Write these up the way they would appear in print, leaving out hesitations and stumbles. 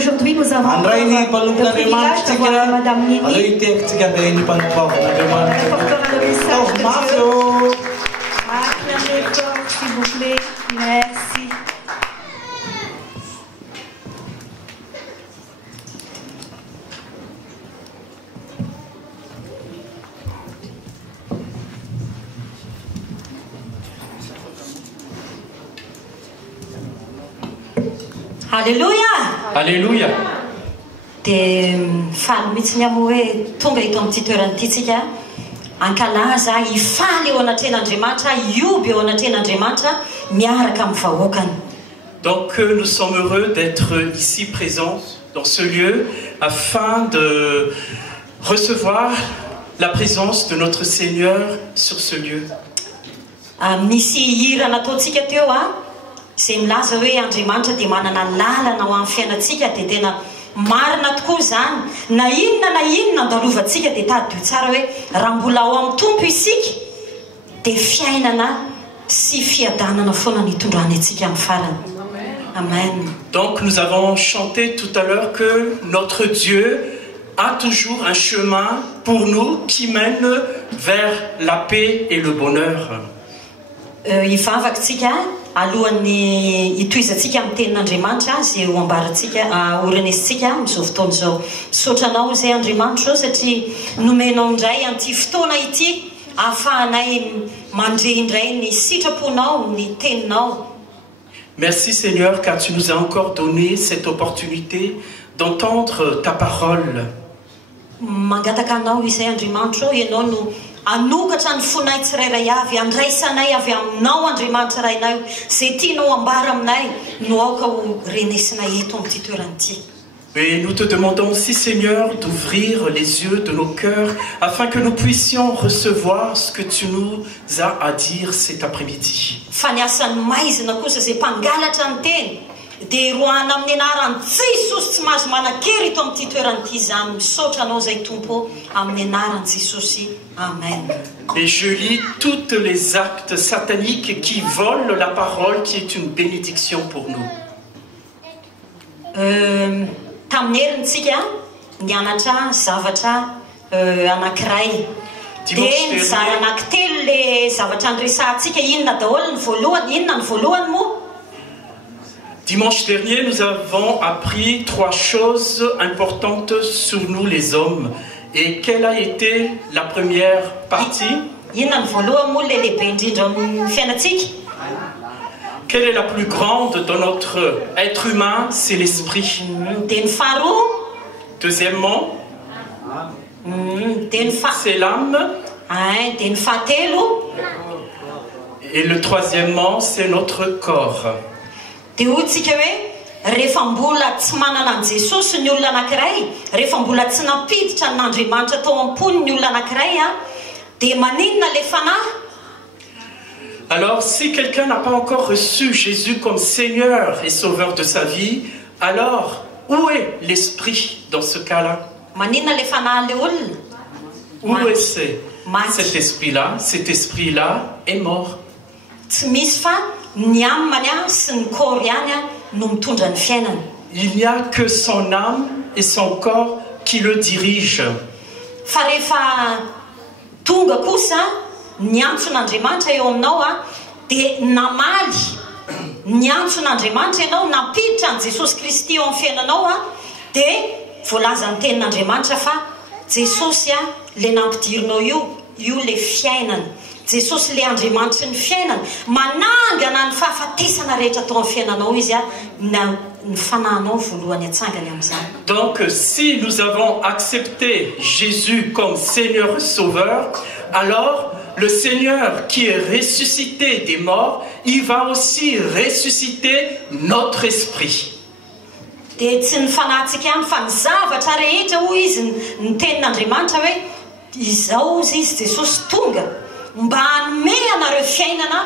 Aujourd'hui, nous avons le privilège d'avoir Madame Nini. Elle portera le message de Dieu. Acclamez fort, s'il vous plaît. Merci. Alléluia. Alléluia. Dia faly mihitsy amo hoe tonga eto amin'ny toerana ity tsika ankalaza hifaly eo anatren'Andriamanitra, hioby eo anatren'Andriamanitra miaraka amin'ny vahoakany. Donc nous sommes heureux d'être ici présents dans ce lieu afin de recevoir la présence de notre Seigneur sur ce lieu. Misy hira nataontsika teo izay milaza hoe Andriamanitra dia manana lalana ho amin'ny fiainantsika dia tena marina tokoa zany. Na inona andalovantsika dia tadio tsara hoe raha mbola ao amin'ny tompo isika dia fiainana sy fiadanana foana ny hitondrany antsika amin'ny farany. Amen. Donc nous avons chanté tout à l'heure que notre Dieu a toujours un chemin pour nous qui mène vers la paix et le bonheur. Ivavakantsika alohan'ny hitoizantsika amin'ny tenin'Andriamanitra izay ho ambarantsika orenesintsika amin'izao fotoana izao. Misotranao izay Andriamanitra izao satria nomenao indray an'ity fotoana ity ahafahanay mandre indray ny sitraponao, ny teninao. Merci Seigneur car tu nous as encore donné cette opportunité d'entendre ta parole. Mangataka anao izay Andriamanitra ianao no anokatra ny fonay tsirairay avy andraisanay avy aminao Andriamanitra rainay izay tianao ambara aminay no aoka ho renesinay eto amin'ity toerana ity. Et nous te demandons aussi Seigneur d'ouvrir les yeux de nos cœurs afin que nous puissions recevoir ce que tu nous as à dire cet après-midi. Fa ny asan'ny maizina kosa izay mpangalatra ny teny dia roana amin'ny anaran'i Jesosy tsy mahazo manan-kery eto amin'ity toerana ity izany misaotra anao izay Tompo amin'ny anaran'i Jesosy. Amen. Et je lis tous les actes sataniques qui volent la parole qui est une bénédiction pour nous. Tamin'ny herintsika nianatra zavatra anankiray. Dia nizara anankitelo le zavatra niresahantsika inona daholo ny voalohany, inona ny voalohany moa? Dimanche dernier, nous avons appris 3 choses importantes sur nous les hommes. Et quelle a été la première partie? Quelle est la plus grande dans notre être humain? C'est l'esprit. Deuxièmement, c'est l'âme. Et le troisièmement, c'est notre corps. Rehefa mbola tsy manana an Jesosy ny olona anankiray, rehefa mbola tsy nampiditra n'Andriamanitra tao am-pony ny olona anankiray dia maninona le fanahy? Alors, si quelqu'un n'a pas encore reçu Jésus comme Seigneur et Sauveur de sa vie, alors où est l'esprit dans ce cas-là? Maninona le fanahy le olona? Où est cet esprit-là? Cet esprit-là est mort. Tsy misy fa ny aminy sy ny corps ihany no mitondra ny fiainana. Il n'y a que son âme et son corps qui le dirigent. Fa rehefa tonga kosa ny antson'Andriamanitra eo aminao dia namaly ny antson'Andriamanitra ianao, nampiditra an Jesosy Kristy eo amin'ny fiainanao dia voalaza ny tenin'Andriamanitra fa Jesosy le nampidirinao io le fiainana. Jesosy le Andriamanitra ny fiainana, manangana ny fahafatesana rehetra tao amin'ny fiainanao izy ny fanahinao voalohany atsangany amin'izany. Donc si nous avons accepté Jésus comme Seigneur et Sauveur, alors le Seigneur qui est ressuscité des morts, il va aussi ressusciter notre esprit. Dia tsy ny fanahintsika ihany fa ny zavatra rehetra hoy izy ny tenin'Andriamanitra hoe izao izy Jesosy tonga mba hanome anareo fiainana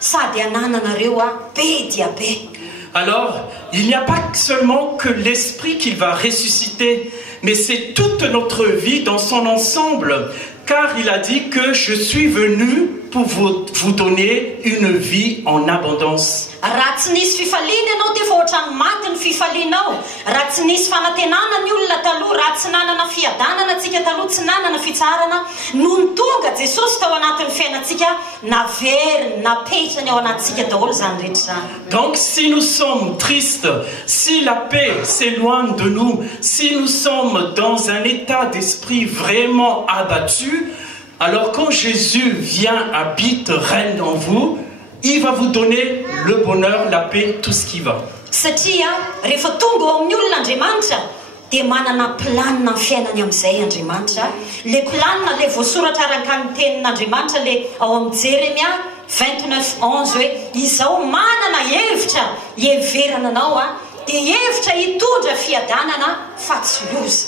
sady hanananareo be dia be. Alors, il n'y a pas seulement que l'esprit qu'il va ressusciter, mais c'est toute notre vie dans son ensemble, car il a dit que je suis venu pour vous donner une vie en abondance. Raha tsy nisy fifaliana ianao dia ohatrany maty ny fifalianao. Raha tsy nisy fanantenana ny olona taloha, raha tsy nanana fiadanana antsika taloha, tsy nanana fitsarana, noho ny tonga Jesosy tao anatin'ny fiainantsika, naveriny, napetrany ao anatintsika daholo zany rehetra zany. Donc si nous sommes tristes, si la paix s'éloigne de nous, si nous sommes dans un état d'esprit vraiment abattu, alors quand Jésus vient, habite, règne en vous, il va vous donner le bonheur, la paix, tout ce qui va. Satria rehefa tonga ao amin'ny olon'Andriamanitra dia manana planina ny fiainany amin'izay Andriamanitra. Le planina le voasoratra araka ny tenin'Andriamanitra le ao amin'ny Jeremia 29:11 hoe izao manana hevitra hieverana anao dia hevitra hitondra fiadanana fa tsy loza.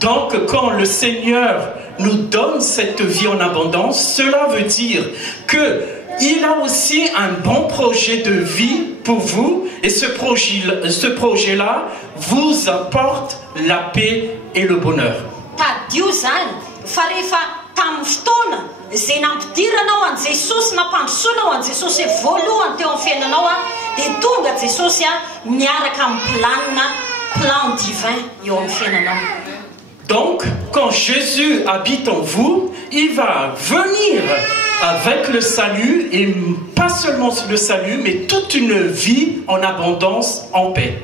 Donc quand le Seigneur nous donne cette vie en abondance, cela veut dire que il a aussi un bon projet de vie pour vous, et ce projet-là vous apporte la paix et le bonheur. Tadio zany fa rehefa tamin'ny fotoana izay nampidiranao an Jesosy, nampandrosoanao an Jesosy voalohany teo amin'ny fiainanao dia tonga Jesosy miaraka amin'ny plan divin eo amin'ny fiainanao. Donc, quand Jésus habite en vous, il va venir avec le salut, et pas seulement le salut, mais toute une vie en abondance, en paix.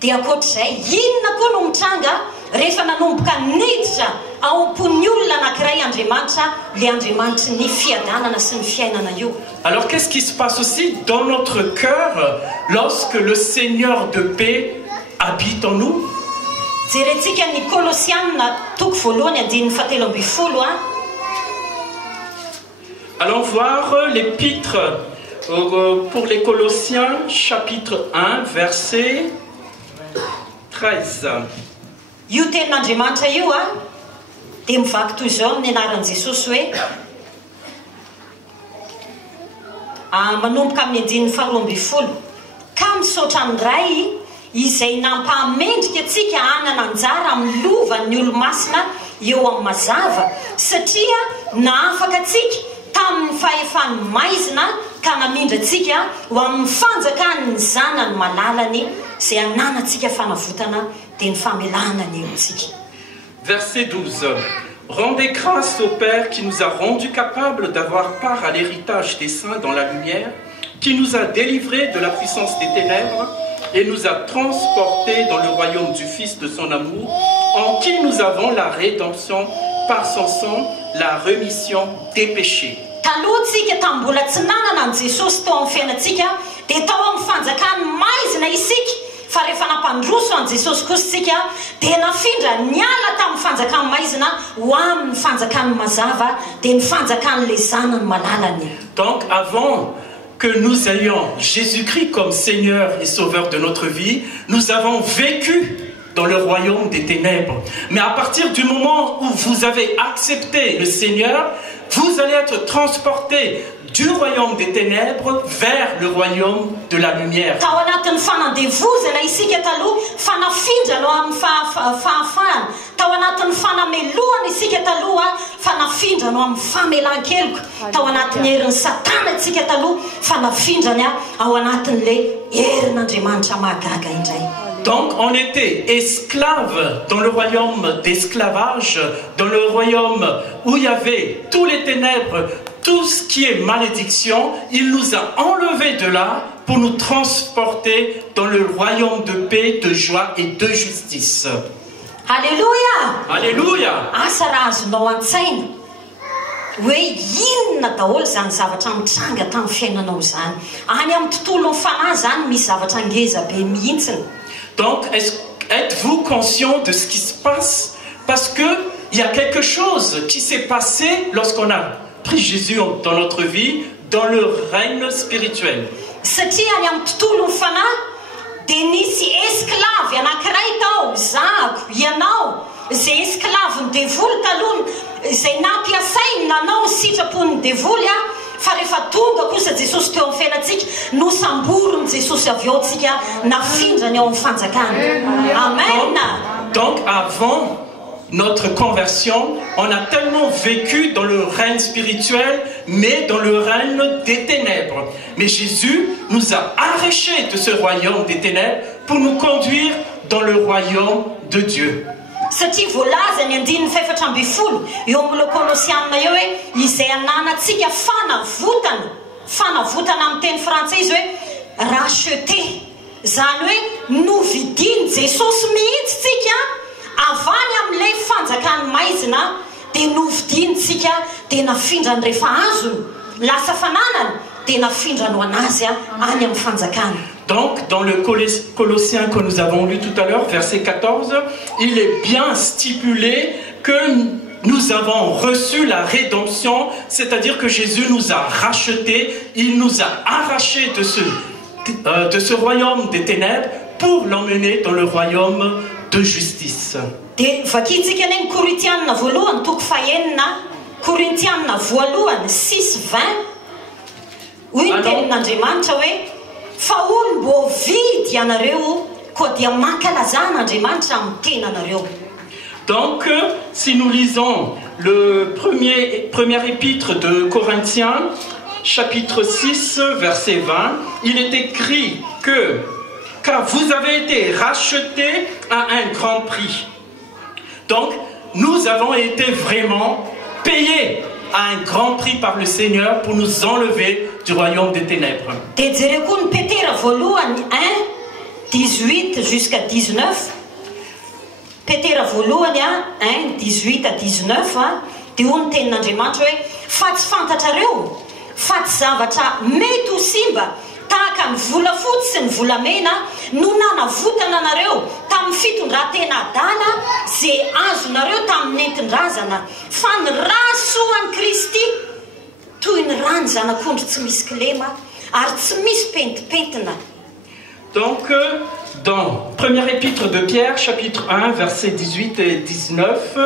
Dia ankoatr'izay, inona koa no mitranga rehefa nanomboka niditra ao am-pon'ny olona anankiray Andriamanitra, le Andriamanitra ny fiadanana sy ny fiainana io. Alors, qu'est-ce qui se passe aussi dans notre cœur lorsque le Seigneur de paix habite en nous? Jerentsika ny Kolosianina toko voalohany andininy 17. Allons voir l'épître pour les Colossiens, chapitre 1, verset 13. Io tenin'Andriamanitra io dia mivaky toy izao amin'ny anaran'i Jesosy hoe manomboka amin'ny andininy 12. Ka misaotra ny ray izay nampahamendrika antsika hanana anjara amin'ny lovan'ny olo-masina eo amin'ny mazava, satria nahafaka antsika tamin'ny fahefany maizina ka namindra antsika ho amin'ny fanjakan'ny zanany malalany izay ananantsika fanavotana dia ny famelana ny eo antsika. Verset 12. Rendez grâce au Père qui nous a rendus capables d'avoir part à l'héritage des saints dans la lumière, qui nous a délivrés de la puissance des ténèbres et nous a transportés dans le royaume du Fils de son amour, en qui nous avons la rédemption par son sang, la rémission des péchés. Taloha tsika tambola tsy nanana an Jesosy tao amin'ny fiainantsika dia tao amin'ny fanjakany maizina isika, fa rehefa nampandroso an Jesosy kosa tsika dia nafindra niala tamin'ny fanjakany maizina ho amin'ny fanjakany mazava dia ny fanjakan'le zanany malalany. Donc avant que nous ayons Jésus-Christ comme Seigneur et Sauveur de notre vie, nous avons vécu dans le royaume des ténèbres. Mais à partir du moment où vous avez accepté le Seigneur, vous allez être transporté du royaume des ténèbres vers le royaume de la lumière. Tao anatin'ny fanandevozana isika taloha fanafindra amin'ny fahafahana. Tao anatin'ny fanamelohana isika taloha fanafindra amin'ny famelan-keloka. Tao anatin'ny herin'ny Satana isika taloha fanafindra ao anatin'le herin'Andriamanitra mahagaga indray. Donc on était esclaves dans le royaume d'esclavage, dans le royaume où il y avait tous les ténèbres, tout ce qui est malédiction. Il nous a enlevés de là pour nous transporter dans le royaume de paix, de joie et de justice. Alléluia! Alléluia! Asa raha azonao an-tsaina hoe inona daholo zany zavatra mitranga tamin'ny fiainanao zany. Any amin'ny tontolon'ny fanahy zany misy zavatra ngeza be mihitsiny. Donc, êtes-vous conscient de ce qui se passe? Parce qu'il y a quelque chose qui s'est passé lorsqu'on a pris Jésus dans notre vie, dans le règne spirituel. Satria any amin'ny tontolon'ny fanahy dia nisy esclave anankiray tao, zako, ianao, izay esclave ny devoly taloha, izay nampiasainy nanao sitrapon'ny devoly fa rehefa tonga kosa Jesosy teo amin'ny fiainantsika, nosamborony Jesosy avy eo antsika nafindrany ao amin'ny fanjakana. Amen. Donc avant, notre conversion, on a tellement vécu dans le règne spirituel, mais dans le règne des ténèbres. Mais Jésus nous a arrachés de ce royaume des ténèbres pour nous conduire dans le royaume de Dieu. Satria voalaza ny andininy faefatra amby folo eo amin'ny Kolosianina eo hoe izay ananantsika fanavotana amin'ny teny frantsay izy hoe racheté, zany hoe novidiny Jesosy mihitsy tsika avany amin'ilay fanjakany maizina dia novidinitsika dia nafindra ny rehefa azony lasa fananany dia nafindra no anazy any amin'ny fanjakany. Donc, dans le Colossiens que nous avons lu tout à l'heure, verset 14, il est bien stipulé que nous avons reçu la rédemption, c'est-à-dire que Jésus nous a rachetés, il nous a arrachés de ce royaume des ténèbres pour l'emmener dans le royaume de justice. Donc, si nous lisons le premier épître de Corinthiens, chapitre 6, verset 20, il est écrit que « Car vous avez été rachetés à un grand prix. » Donc, nous avons été vraiment payés à un grand prix par le Seigneur pour nous enlever du royaume des ténèbres. 18 jusqu'à 19. Petera voalohany 1, 18 à 19 dia hoy ny tenin'Andriamanitra hoe fa tsy fantatrareo fa tsy zavatra mety ho simba tahaka ny volafotsy sy ny volamena no nanavotana anareo tamin'ny fitondran-tena adala izay azonareo tamin'ny nentin-drazana fa ny rasoan'i Kristy toy ny rano zanak'ondry tsy misy kilema ary tsy misy pentipentina. Donc, dans première épître de Pierre, chapitre 1, versets 18 et 19,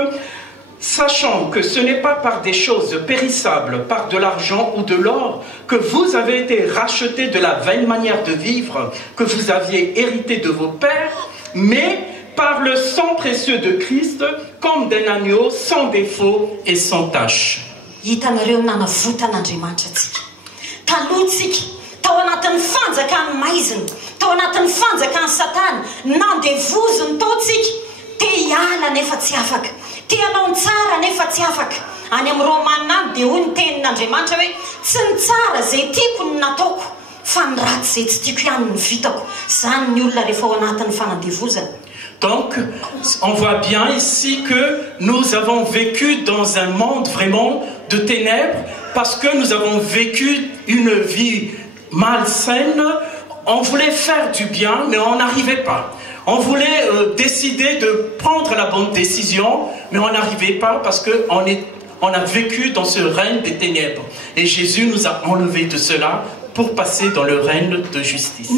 sachant que ce n'est pas par des choses périssables, par de l'argent ou de l'or, que vous avez été rachetés de la vaine manière de vivre que vous aviez hérité de vos pères, mais par le sang précieux de Christ, comme d'un agneau sans défaut et sans tache. Tao anatin'ny fanjakany maizina, tao anatin'ny fanjakany Satana, nandevoziny tao tsika, te hiala nefa tsy afaka, te hanao ny tsara nefa tsy afaka. Any amin'ny Romanina any dia hoy ny tenin'Andriamanitra hoe tsy ny tsara izay tiako no nataoko, fa ny ratsy izay tsy tiako ihany no vitako. Izany ny olona rehefa ao anatin'ny fanandevozana. Donc, on voit bien ici que nous avons vécu dans un monde vraiment de ténèbres parce que nous avons vécu une vie malsaine. On voulait faire du bien, mais on n'arrivait pas. On voulait décider de prendre la bonne décision, mais on n'arrivait pas parce qu'on a vécu dans ce règne des ténèbres. Et Jésus nous a enlevés de cela pour passer dans le règne de justice.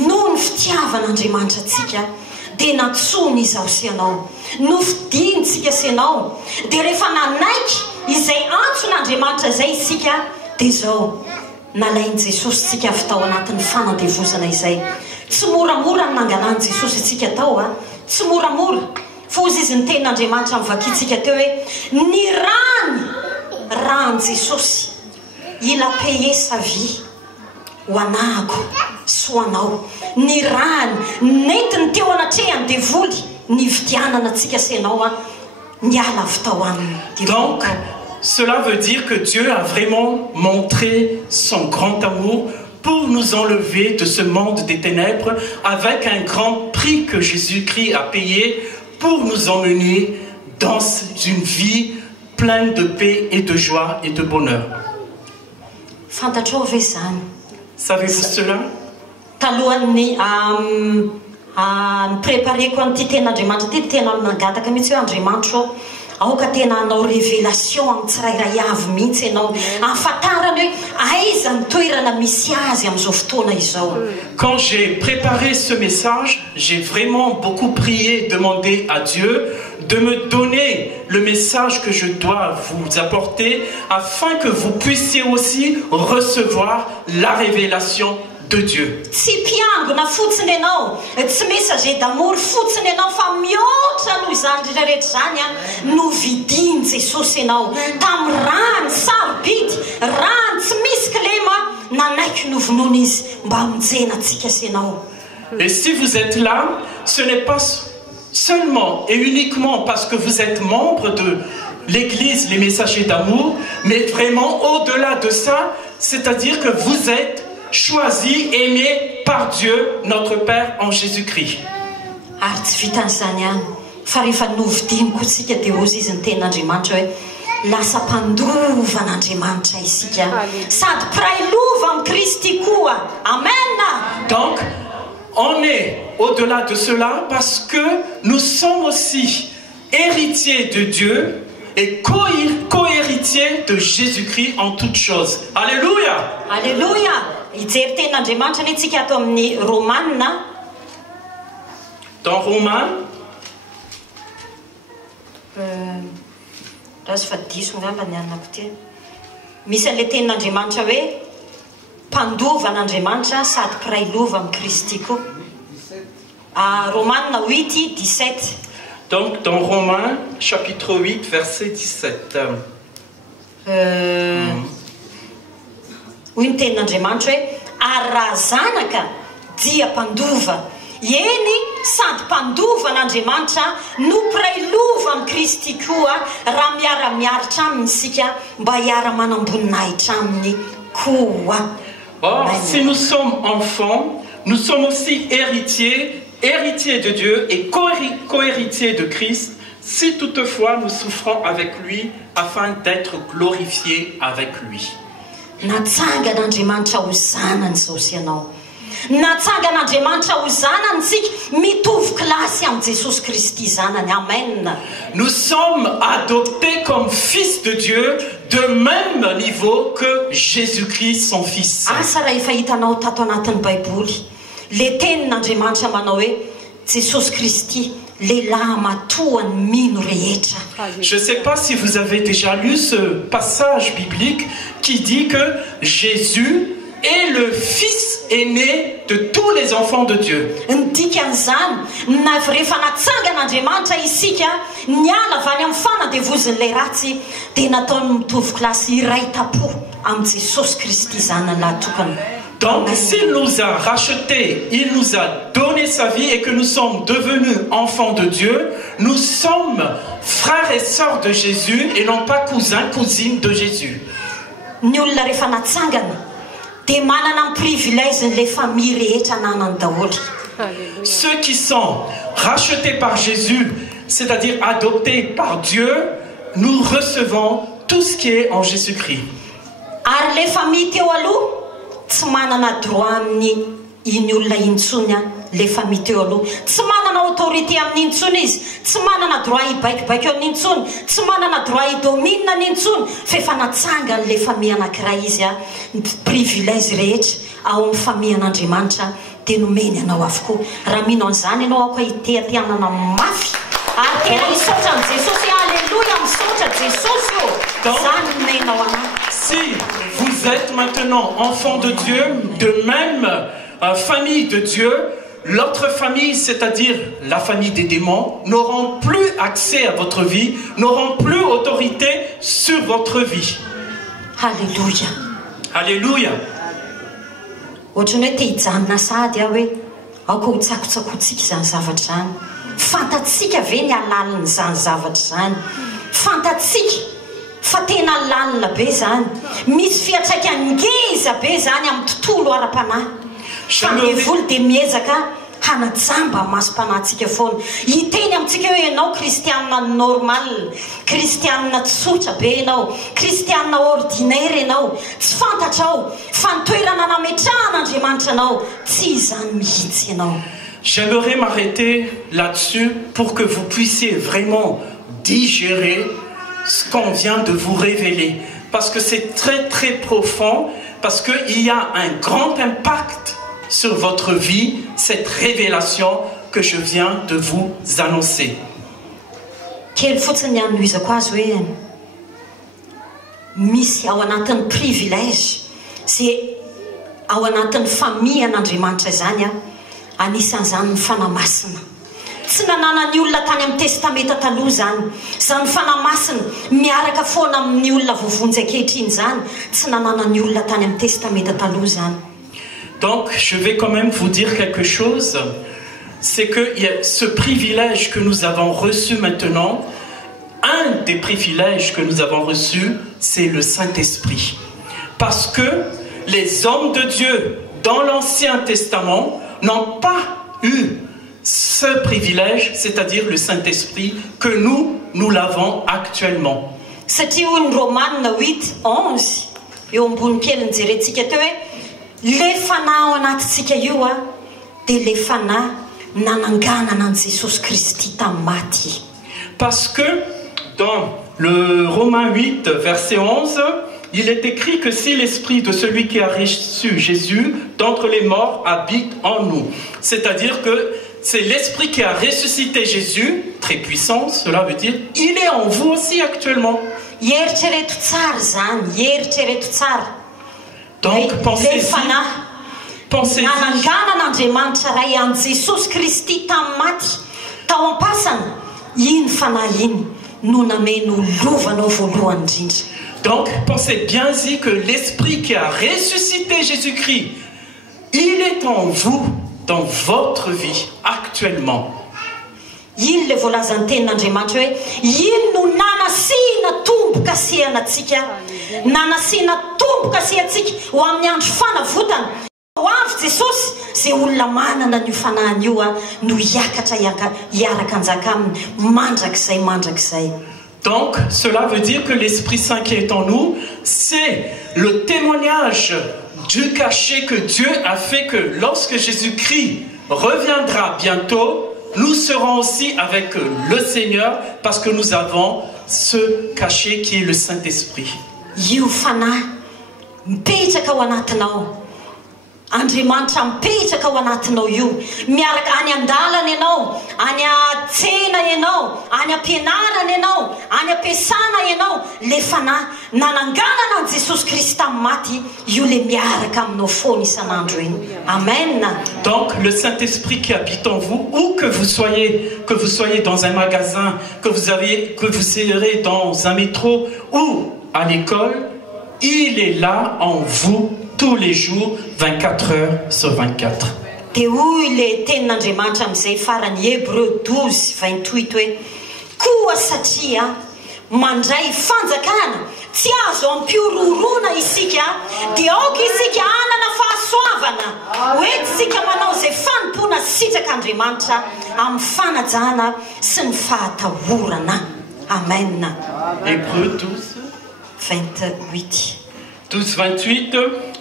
Dia natsony izao sy anao, novidinitsika sy anao, dia rehefa nanaiky izay antson'Andriamanitra izay isika, dia izao nalainy Jesosy tsika avy tao anatin'ny fanandevozana izay. Tsy moramora ny nangalany Jesosy itsika tao, tsy moramora. Fa hozy izy ny tenin'Andriamanitra mivakitsika teo hoe ny rany Jesosy, il a payé sa vie ho anako sy ho anao. Ny rany netiny teo anatrehany dia voly ny vidianana antsika sy anao niala avy tao aminy. Donc, cela veut dire que Dieu a vraiment montré son grand amour pour nous enlever de ce monde des ténèbres avec un grand prix que Jésus-Christ a payé pour nous emmener dans une vie pleine de paix et de joie et de bonheur. Savez-vous cela? Talohany prépareko an'ity ten'Andriamanitra ity tena nangataka mihitsy hoe Andriamanitra aoka tena hanao révélation amin'ny tsirairay avy mihitsy ianao ahafantarany hoe aiza ny toerana misy azy amin'izao fotoana izao. Quand j'ai préparé ce message, j'ai vraiment beaucoup prié, demandé à Dieu de me donner le message que je dois vous apporter afin que vous puissiez aussi recevoir la révélation de Dieu. Tsy piangona fotsiny ianao, tsy messager d'amour fotsiny ianao fa mihoatra noho izany zavatra rehetra zany no vidiny Jesosy ianao tamin'ny rany sarobidy, rany tsy misy kilema, nanaiky novonoina izy mba hamonjena antsika sy ianao. Et si vous êtes là, ce n'est pas seulement et uniquement parce que vous êtes membre de l'Église, les messagers d'amour, mais vraiment au-delà de ça, c'est-à-dire que vous êtes choisis, aimés par Dieu, notre Père en Jésus-Christ. Ary tsy vitan'izany ihany fa rehefa novidiny koa tsika dia ozy izy ny tenin'Andriamanitra hoe lasa mpandovan'Andriamanitra isika sady mpiray lova amin'ny Kristy koa. Amen. Donc, on est au-delà de cela parce que nous sommes aussi héritiers de Dieu et co-héritiers de Jésus-Christ en toutes choses. Alléluia. Alléluia. Ijery tenin'Andriamanitra ny tsika ato amin'ny Romaina. Dans Romains, raha fa diso ngamba ny anako ty. Misy an'ilay tenin'Andriamanitra hoe mpandovan'Andriamanitra sady mpiray lova amin'ny Kristy koa. Romaina 8:17. Donc dans Romains chapitre 8 verset 17. Hoy ny tenin'Andriamanitra hoe ary raha zanaka dia mpandova, eny sady mpandovan'Andriamanitra no mpiray lova amin'ny Kristy koa raha miara-miaritra aminy isika mba hiara-manamboninaitra aminy koa. Or, si nous sommes enfants, nous sommes aussi héritiers de Dieu et co-héritiers de Christ, si toutefois nous souffrons avec lui afin d'être glorifiés avec lui. Natsangan'Andriamanitra ho zanany zao sy ianao. Natsangan'Andriamanitra ho zanany tsika mitovy klasy amin'ny Jesosy Kristy zanany. Amen. Nous sommes adoptés comme fils de Dieu de même niveau que Jésus-Christ son fils. Asa raha efa hitanao tato anatin'ny Baiboly le tenin'Andriamanitra manao hoe Jesosy Kristy lehilahy matoany mino rehetra. Je ne sais pas si vous avez déjà lu ce passage biblique qui dit que Jésus est le fils aîné de tous les enfants de Dieu. Ndikan'izany na rehefa natsangan'Andriamanitra isika niala avy any amin'ny fanadevozan'ilay ratsy dia nataony mitovy klasy iray tapo amin'ny Jesosy Kristy zanany latokana. Donc, s'il nous a rachetés, il nous a donné sa vie et que nous sommes devenus enfants de Dieu, nous sommes frères et sœurs de Jésus et non pas cousins, cousines de Jésus. Ny olona rehefa natsangana dia manana ny privilège les familles rehetra ananany daholo. Ceux qui sont rachetés par Jésus, c'est-à-dire adoptés par Dieu, nous recevons tout ce qui est en Jésus-Christ. Ary les familles teo aloha tsy manana droit amin'ny iny olona intsony le famille teo aloha, tsy manana autorité amin'ny intsony izy, tsy manana droit hibaikibaiky eo amin'intsony, tsy manana droit hidomina n'intsony, fa efa natsangany le famille anankiray izy ny privilège rehetra ao amin'ny famille an'Andriamanitra dia nomeny anao avokoa. Raha mino an'izany ianao ako iteatianana mafy ary tena misaotra ny Jesosy. Alléluia, misaotra Jesosy io zany nomenao anahy. Si vous êtes maintenant enfants de Dieu, de même famille de Dieu, l'autre famille, c'est-à-dire la famille des démons, n'auront plus accès à votre vie, n'auront plus autorité sur votre vie. Alléluia. Alléluia. Ohatrany hoe te hijanona sady aho hoe aoko hotsakotsakottsika izany zavatra izany. Fantatsika ve ny alaliny izany zavatra izany? Fantatsika fa tena lalina be zany. Misy fiantraikany ngeza be zany amin'ny tontolo ara-panahy. Fa devoly dia miezaka hanajamba masom-panahintsika foana. Hiteny amintsika hoe ianao kristianina normal, kristianina tsotra be ianao, kristianina ordinaire ianao, tsy fantatrao fa ny toerana nametrahan'Andriamanitra anao tsy izany mihitsy ianao. J'aimerais m'arrêter là-dessus pour que vous puissiez vraiment digérer ce qu'on vient de vous révéler. Parce que c'est très très profond, parce qu'il y a un grand impact sur votre vie, cette révélation que je viens de vous annoncer. Kely fotsiny anoizako azy hoe misy ao anatin'ny privilège sy ao anatin'ny famille an'Andriamanitra izany anisan'izany ny fanamasina. tsy nanana ny olona tany amin'ny testameta taloha zany zany fanamasina miaraka foana amin'ny olona vovonjy ankehitriny zany tsy nanana ny olona tany amin'ny testameta taloha zany. Donc je vais quand même vous dire quelque chose, c'est que ce privilège que nous avons reçu maintenant, un des privilèges que nous avons reçus, c'est le Saint-Esprit. Parce que les hommes de Dieu dans l'Ancien Testament n'ont pas eu ce privilège, c'est-à-dire le Saint-Esprit, que nous l'avons actuellement. Satria hoy ny Romanina 8:11 eo ambony kely nijerentsika teo hoe le fanahy ao anatintsika io a dia le fanahy nananganana an Jesosy Kristy tamin'ny maty. Parce que dans le Romains 8, verset 11, il est écrit que si l'esprit de celui qui a reçu Jésus d'entre les morts habite en nous, c'est-à-dire que c'est l'esprit qui a ressuscité Jésus, très puissant, cela veut dire il est en vous aussi actuellement. Donc pensez-y. Pensez-y. Donc pensez bien-y que l'esprit qui a ressuscité Jésus-Christ, il est en vous, dans votre vie actuellement. Ino le voalazan'ny tenin'Andriamanitra hoe ino no nanasiana tombo-kasehana antsika, nanasiana tombo-kasehantsika ho amin'ny andro fanavotana. Ho avy Jesosy izay olona manana n'io fanahiny io no hiakatra hiaraka anjaka aminy mandrakizay. Donc cela veut dire que l'Esprit Saint qui est en nous, c'est le témoignage du cachet que Dieu a fait que lorsque Jésus-Christ reviendra bientôt, nous serons aussi avec le Seigneur parce que nous avons ce cachet qui est le Saint-Esprit. Andriamanitra mipetraka ao anatinao io, miaraka any an-dalana ianao, any an-tsena ianao, any am-pianarana ianao, any am-piasana ianao, le fanahy nananganana an Jesosy Kristy tamin'ny maty, io le miaraka aminao foana isan'andro iny. Amen. Donc le Saint-Esprit qui habite en vous, où que vous soyez dans un magasin, que vous serez dans un métro ou à l'école, il est là en vous tous les jours, 24 heures sur 24. Dia hoy le tenin'Andriamanitra amin'izay farany Hébreux 12:28 hoe koa satria mandray fanjakana tsy azo ampiororona isika dia aoka isika anana fahasoavana hoentsika manao izay fanompona sitrak'Andriamanitra amin'ny fanajana sy ny fahatahorana. Amen. Hébreux 12:28,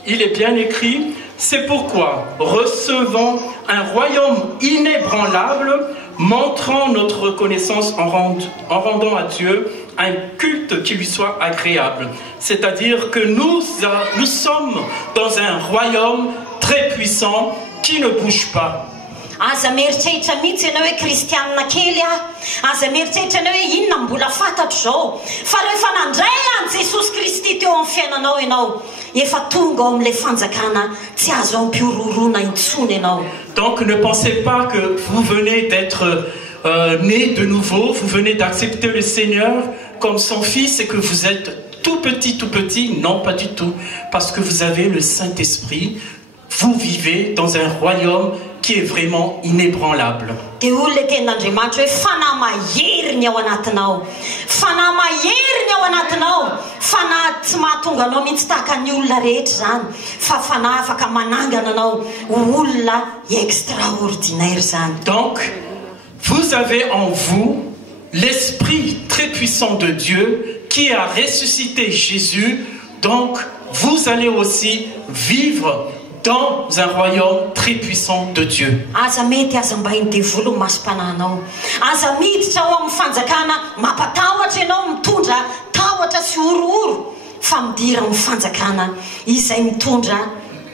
il est bien écrit, c'est pourquoi, recevant un royaume inébranlable, montrant notre reconnaissance en rendant à Dieu un culte qui lui soit agréable. C'est-à-dire que nous sommes dans un royaume très puissant qui ne bouge pas. Aza mieritreritra mihitsy ianao hoe kristianina kely aza mieritreritra ianao hoe inona mbola fantatro zao fa rehefa nandray an Jesosy Kristy teo amin'ny fiainanao ianao efa tonga ao amin'ilay fanjakana tsy azo ampiororona intsony ianao. Donc ne pensez pas que vous venez d'être né de nouveau, vous venez d'accepter le Seigneur comme son fils et que vous êtes tout petit, non pas du tout, parce que vous avez le Saint-Esprit, vous vivez dans un royaume qui est vraiment inébranlable. Dia hoy le tenin'Andriamanitra hoe fanahy mahery ny ao anatinao, fanahy mahery ny ao anatinao, fanahy tsy mahatonga anao mihitsy tahaka ny olona rehetra zany, fa fanahy afaka manangana anao olona extraordinaire zany. Donc vous avez en vous l'esprit très puissant de Dieu qui a ressuscité Jésus, donc vous allez aussi vivre dans un royaume très puissant de Dieu. Aza mety aza mba indevolo masom-pananao, aza miditra ao amin'ny fanjakana mampatahotra ianao mitondra tahotra sy orooro, fa midira amin'ny fanjakana izay mitondra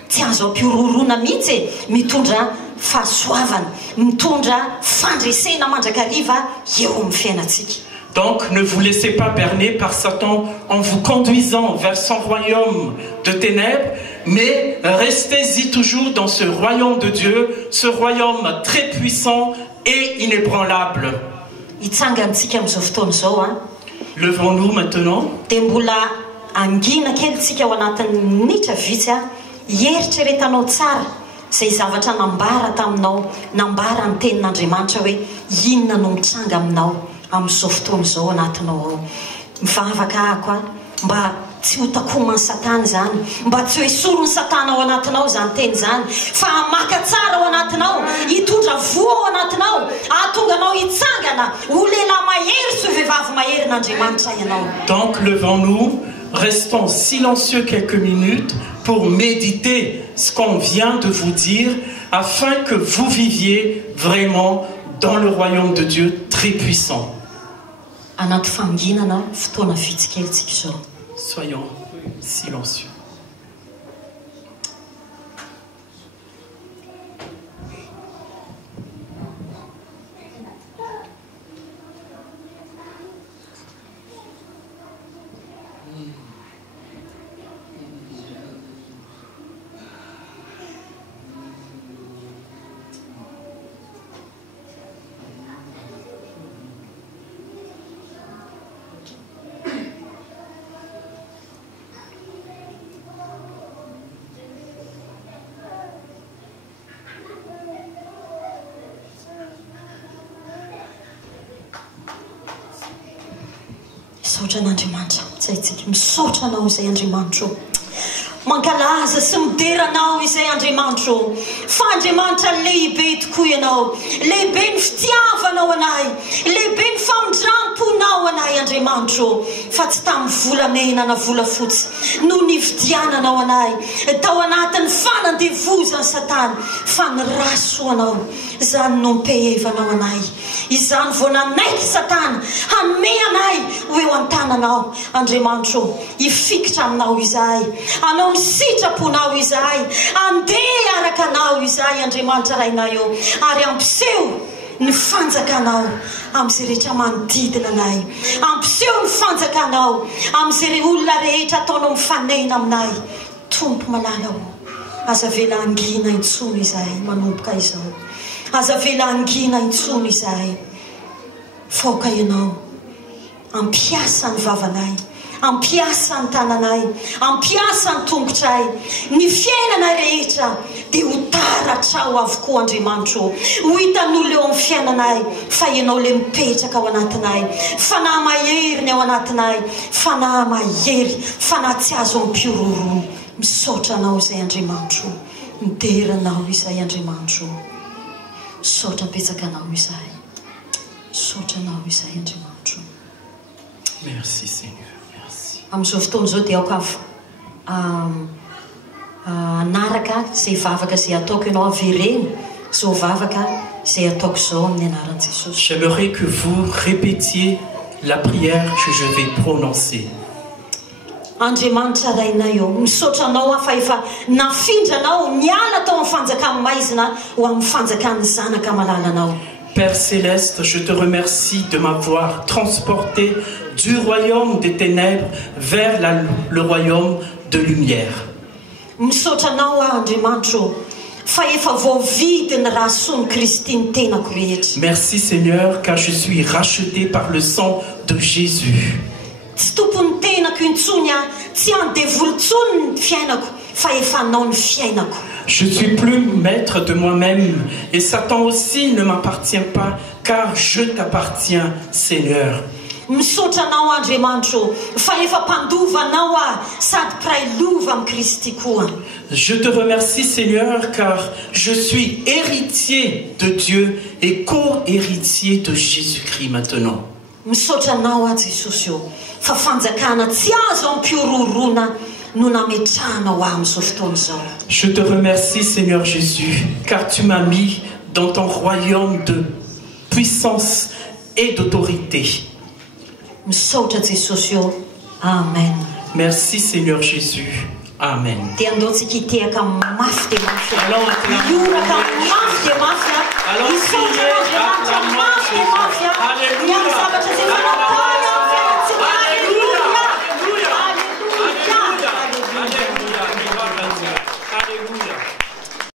tsy azo ampiororona mihitsy, mitondra fahasoavana, mitondra fandresena mandrakariva eo amin'ny fiainantsika. Donc ne vous laissez pas berner par Satan en vous conduisant vers son royaume de ténèbres, mais restez-y toujours dans ce royaume de Dieu, ce royaume très puissant et inébranlable. Levons-nous maintenant. Zay zavatra nambara taminao, nambara ny tenin'Andriamanitra hoe inona no mitsanga aminao amin'izao fotoana izao anatinao ao. Mivavaka ahako a mba tsy ho takomany Satana zany, mba tsy hoe sorony Satana ao anatinao zany teny zany, fa maka tsara ao anatinao, hitondra voa ao anatinao, ahatonga anao hitsangana ho lehilahy mahery sy ho vehivavy mahery n'Andriamanitra ianao. Donc levons-nous, restons silencieux quelques minutes pour méditer ce qu'on vient de vous dire, afin que vous viviez vraiment dans le royaume de Dieu très puissant. Soyons silencieux. Misaotra an'Andriamanitra, misaotra anao izay Andriamanitra. Mankalaza sy mideranao izay Andriamanitra. Fa Andriamanitra lehibe tokoa ianao. Lehibe ny fitiavanao anay. Lehibe ny famindramponao anay Andriamanitra. Fa tsy tamin'ny volamena na volafotsy no nividiananao anay tao anatin'ny fanandevozan'ny Satana. Fa ny rasoanao izany no mpehevanao anay. Izany vao nanaiky Satana hanome anay ho eo an-tananao Andriamanitra. Hifikitra aminao izahay, anao ny sitraponao izahay, andeha araka anao izahay Andriamanitra rainay eo, ary ampiseho ny fanjakanao amin'izay rehetra manodidina anay, ampiseho ny fanjakanao amin'izay olona rehetra ataonao mifanena aminay. Tompo malala ho, aza vela angina intsony izahay manomboka izao, aza vela angina intsony izahay. Faoka ianao, ampiasa ny vavanay, ampiasa ny tananay, ampiasa ny tongotray, ny fiainanay rehetra dia ho taratrao avokoa Andriamanitra. Ho hitan'olona eo amin'ny fiainanay fa ianao le mipetraka ao anatinay, fanahy mahery ny ao anatinay, fanahy mahery, fanahy tsy azo ampiororony. Misaotra anao izay Andriamanitra, mideranao izay Andriamanitra, misaotra betsaka anao izay, misaotra anao izay Andriamanitra. Merci Seigneur. Amin'izao fotoana izao dia aoka anaraka izay vavaka izay ataoko ianao avereny izao vavaka izay ataoko izao amin'ny anaran'i Jesosy. J'aimerais que vous répétiez la prière que je vais prononcer. Andriamanitra rainay eo, misaotra anao fa efa nafindranao niala tao amin'ny fanjakana maizina ho amin'ny fanjakan'ny zanaka malalanao. Père Céleste, je te remercie de m'avoir transporté du royaume des ténèbres vers le royaume de lumière. Misaotra anao Andriamanitra fa efa voavidy ny rason'i Kristy ny tenako rehetra. Merci Seigneur, car je suis racheté par le sang de Jésus. Tsy tompony tenako intsony tsy andevolontsony ny fiainako fa efa anao ny fiainako. Je suis plus maître de moi-même et Satan aussi ne m'appartient pas, car je t'appartiens Seigneur. Misaotra anao Andriamanitra fa efa mpandovanao sady mpiray lova amin'ny Kristy koa. Je te remercie Seigneur, car je suis héritier de Dieu et co-héritier de Jésus-Christ maintenant. Misaotra anao Jesosy eo fa fanjakana tsy azo ampiororona no nametrahanao amin'izao fotoana izao. Je te remercie Seigneur Jésus, car tu m'as mis dans ton royaume de puissance et d'autorité. Misaotra Jesosy eo. Amen. Merci Seigneur Jésus. Amen. Dia andaontsika hitehaka mafy dia mafy. Allons prier, acclamons Jésus. Alléluia.